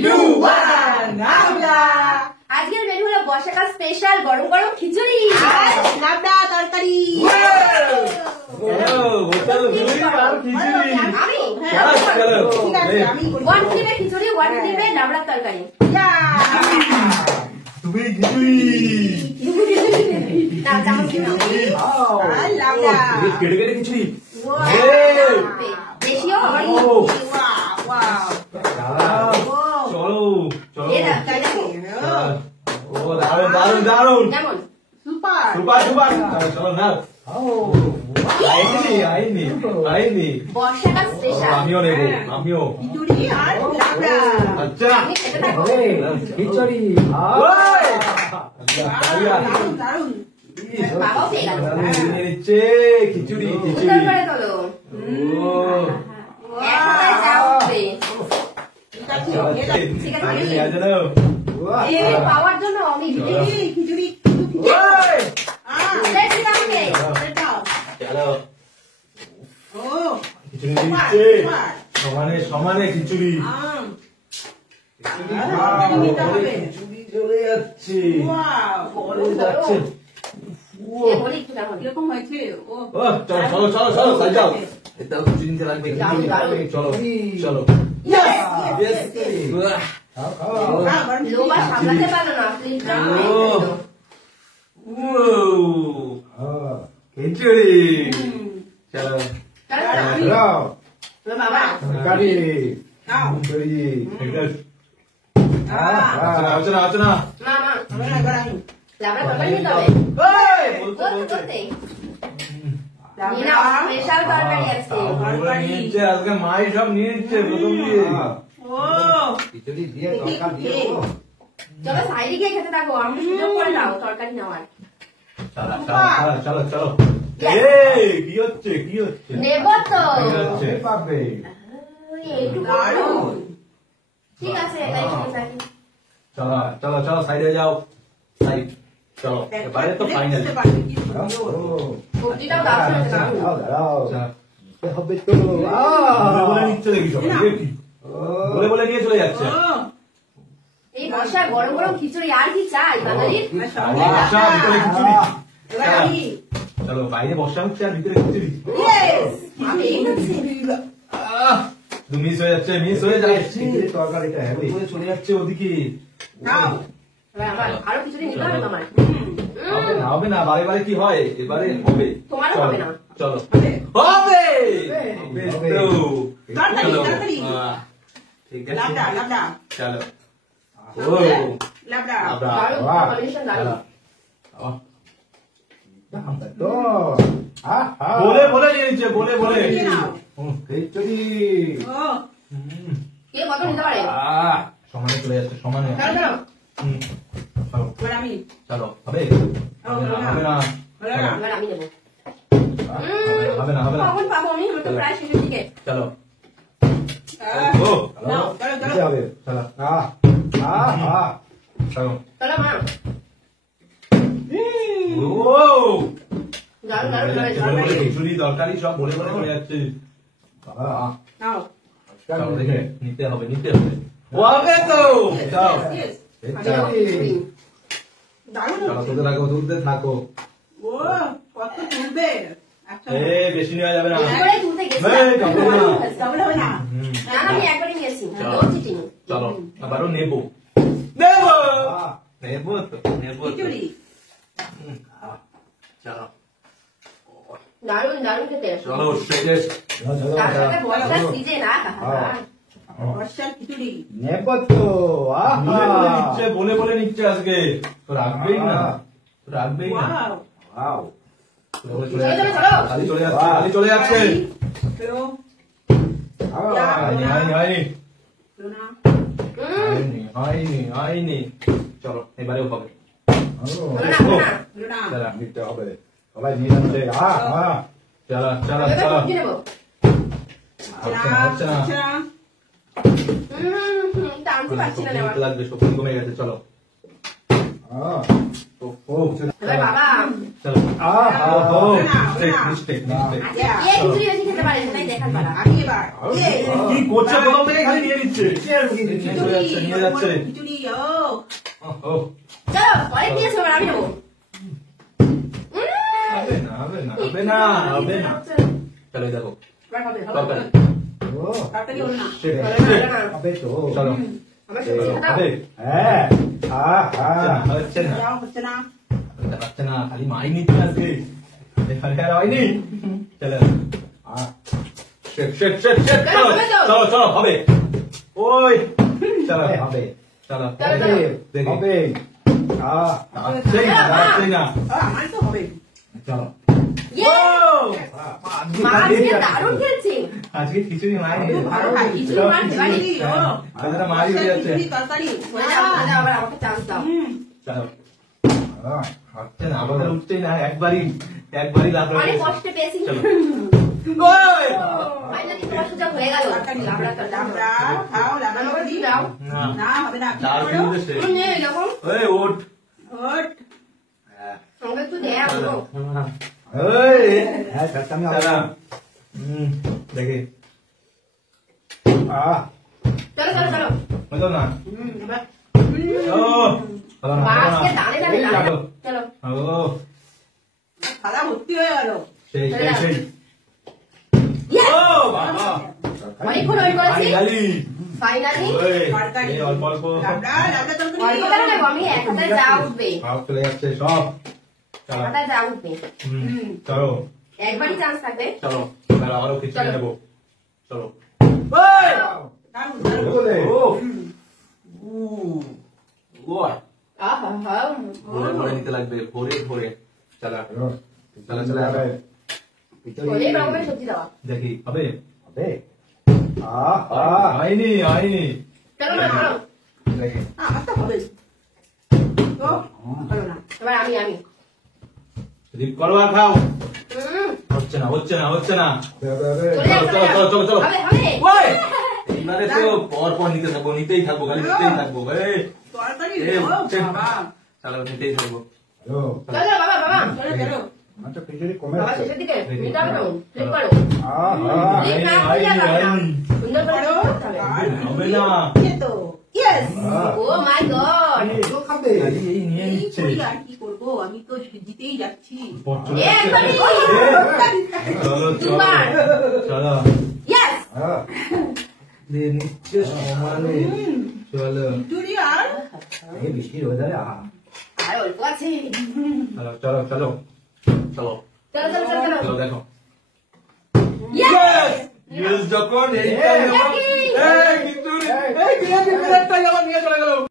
2, 1, নাবড়া। আজকের মেনু হলো বর্ষাকাল স্পেশাল গরম গরম খিচুড়ি আর নাবড়া তরকারি। আমি ঠিক আছে, আমি করি। 1 ফ্লিপে খিচুড়ি 1 ফ্লিপে নাবড়ার তরকারি তুমি খিচুড়ি না চামচ দিন আর নাবড়া। কেটে কেটে খিচুড়ি বেশিও আবার চলো চলো এই না ও দারুণ দারুণ দারুণ যেমন সুপার। সুপার সুপার চলো না আইনি বর্ষাকাল স্পেশাল আমিও নেবো আমিও খিচুড়ি আর নাবড়া। আচ্ছা আমি খেতে থাকবো খিচুড়ি দারুণ দারুণ। বাবাও পেয়ে গেল নিচ্ছে খিচুড়ি সুন্দর খিচুড়ি করে তোলো ও একসাথে যাও হবে ঠিক আছে, ঠিক আছে আগে আমি জানো এই পাওয়ার জন্য আমি খিচুড়ি খিচুড়ি। সেট দিতে চলো ও খিচুড়ি সুপার দিচ্ছে সুপার। সমানে সমানে খিচুড়ি খিচুড়ি চলে যাচ্ছে চলে যাচ্ছে এ বলি একটু দেখো কিরকম হয়েছে? ও ও চলো চলো চলো চলো সাইড যাও এটা খিচুড়ি নিতে লাগবে চলো চলো Yes, লোবা সামলাতে পারলো না প্লিজ খিচুড়ি চলো বাবা আলোচনা আলোচনা মা মা এবার আমি লাবড়া তরকারি নিতে হবে বলতে বলতে স্পেশাল তরকারি আছে নিচ্ছে আজকে মাই সব নিয়ে নিচ্ছে প্রথম দিয়ে ও খিচুড়ি দিয়ে তরকারি দিয়ে চলো সাইডে গিয়ে খেতে থাকো আমি সুযোগ করে নাও তরকারি নেওয়ার চলো চলো চলো চলো কি হচ্ছে কি হচ্ছে নেব তো কি হচ্ছে পাবে একটু দারুণ। ঠিক আছে তাই শুনে থাকি চলো চলো চলো সাইডে যাও সাইড চলো বাইরে তো ফাইনাল সবজিটাও দাও দাঁড়াও দাঁড়াও হবে তো বলে নিচ্ছে দেখি সব কি বলে বলে নিয়ে চলে যাচ্ছে এই বর্ষায় গরম গরম খিচুড়ি আর কি চাই বাঙালির বর্ষা ভিতরে খিচুড়ি এবার আমি চলো বাইরে বর্ষা হচ্ছে আর ভিতরে খিচুড়ি ইয়েস আমি এই করছি মিস হয়ে যাচ্ছে মিস হয়ে যাচ্ছে তরকারিটা হেভি চলে যাচ্ছে ওদিকে নাও আমার আরো খিচুড়ি নিতে হবে তোমার হবে না হবে না বারে বারে কি হয় এবারে হবে তোমারও হবে না চলো হবে। হবে বেশ হবে। তো তাড়াতাড়ি, চলো। তাড়াতাড়ি। ঠিক আছে লাবড়া লাবড়া চলো ও লাবড়া আবরা দারুণ বাহ। কম্বিনেশন দারুণ তো বলে বলে নিয়ে নিচ্ছে বলে বলে নিয়ে নাও। খিচুড়ি ও কে কত নিতে পারে সমানে চলে যাচ্ছে সমানে দাঁড়াও দাঁড়াও হুম, চলো এবার আমি চলো হবে হবে না। হবে না হলো না এবার আমি নেবো হবে না হবে না কখন পাবো আমি তো প্রায় শেষের দিকে চলো আহ, ও নাও চলো দিতে চলো হবে চলো চলো চলো মা ও দারুণ বলে দারুণ যাচ্ছে, বলে বলে খিচুড়ি তরকারি সব বলে বলে চলে যাচ্ছে নাও চলো দেখে নিতে হবে নিতে হবে হবে তো চলো ইয়েস দারুণ চলো তুলতে থাকো তুলতে থাকো ও কত তুলবে আচ্ছা বেশি নেওয়া যাবে না একবারে তুলতে গেছি এই, কাপড় না। ডাবল হবে না হুম, না না আমি একবারই নিয়েছি চলো। দৌড় চিটিনি চলো আবারও নেবো নেবো নেবো তো নেবো তো খিচুড়ি চলো দারুণ দারুণ খেতে চলো শেষ তার সাথে বর্ষার সিজে না বর্ষার খিচুড়ি নেব তো বলে বলে নিচ্ছে আজকে তো রাখবেই না তো রাখবেই না ওয়াও চলে যাচ্ছে খালি চলে যাচ্ছে খালি চলে যাচ্ছে চলো হয়নি হয়নি হয়নি চলো না হয়নি হয়নি হয়নি চলো এবারেও হবে চলো না চলো নিতে হবে সবাই নিয়ে যাচ্ছে চলো চলো এবার চলো সবজি নেবো হচ্ছে না হচ্ছে না টানতে পারছি না নেওয়ার লাগবে সবজি কমে গেছে চলো এবার বাবা চলো মিস্টেক মিস্টেক মিস্টেক আজকে কে খিচুড়ি বেশি খেতে খেতে পারে সেটাই দেখার পালা। আমি এবার কি করছে প্রথম থেকে খালি নিয়ে নিচ্ছে নিয়ে যাচ্ছে খিচুড়ি ও ও চলো অনেক দিয়েছো এবার আমি নেবো। হবে না হবে না হবে না হবে না চলো দেখো এবার হবে তরকারি ও তাড়াতাড়ি হলো না হবে তো চলো আমার সবজি খাতা হবে হ্যাঁ হচ্ছে না যাও হচ্ছে না হচ্ছে না খালি মাই নিচ্ছে আজকে এখানে আর হয়নি চলো শেক শেক শেক শেক চলো চলো চলো হবে ওই চলো হবে চলো চলো হবে সেই না সেই না আমার তো হবে চলো ইয়ে মা আজকে দারুণ খেলছে। আজকে খিচুড়ি মাই ভালো খাই খিচুড়ি মারতে পারি আমাদের মাই উঠে যাচ্ছে খিচুড়ি তরকারি হয়ে যাও আবার আমাকে চান্স দাও। চলো হচ্ছে না আমাদের উঠছেই না একবারই লাভ অনেক কষ্টে পেয়েছি। চলো ফাইনালি তোমার সুযোগ হয়ে গেল। লাবড়া তো লাবড়া। খাও লাগানো আমাকে দি দিয়ে দাও। না হবে না কি চাল করো কিনতে সে তুমি নে এরকম ওই ওঠ ওট সঙ্গে একটু দেয়া হলো। ওই হ্যাঁ আমি চলো দেখি চলো চলো চলো বুঝলো না এবার ও চলো না মা আজকে দাঁড়ে দাঁড়ে চলো চলো ও খালা ভর্তি হয়ে গেল সেই সেই সেই ইয়ে ও বাবা অনেকক্ষণ ওই করেছি গালি ফাইনালি ওই তরকারি। এই অল্প অল্প লাবড়া লাবড়া তরকারি অল্প করে নেবো আমি এক হাতে যা উঠবে ভাব চলে যাচ্ছে সব চলো হাতে যা উঠবে চলো একবারই চান্স থাকবে। চলো এবার আরো খিচুড়ি চলো। নেবো চলো দারুণ দারুণ ও ও আহা হা ভরে ভরে নিতে লাগবে ভরে ভরে চলো চলো চলো বলে রকমের সবজি দেওয়া। দেখি হবে হবে হয়নি হয়নি চলো না চলো দেখি আমার তো হবে তো হলো না এবার আমি রিপ করো আর খাও হুম, হচ্ছে না হচ্ছে না হচ্ছে না চলে যাও, চলে যাও। চলো, চলো, চলো। হবে হবে ওই এইবারে তো পর পর নিতেই থাকবো খালি নিতেই থাকবো এই তরকারি এ, ও হচ্ছে। বাবা চলো নিতেই থাকবো চলো বাবা বাবা চলো চলো আমার তো খিচুড়ি কমে বাবা শেষের দিকে নিতে হবে তো ক্লিক করো আহা ক্লিক না করলে হবে না সুন্দর করে করতে হবে। হবে না এই তো ইয়েস ও মাই গড তো খাবে খালি এই নিয়ে এই নিচ্ছে করি আর কি করবো আমি তো জিতেই যাচ্ছি পর চলে এ যাচ্ছে। বাড়ি চলো চলো দুবার চলো ইয়েস নিয়ে নিচ্ছে সমানে চলো খিচুড়ি আর এই বৃষ্টির ওয়েদারে আহা আর অল্প আছে চলো চলো চলো চলো চলো চলো চলো চলো চলো দেখো ইয়েস ইয়েস যখন এইটা যখন Lucky! এই কিন্তু এই বিরাট বিরাটটা যখন নিয়ে চলে গেল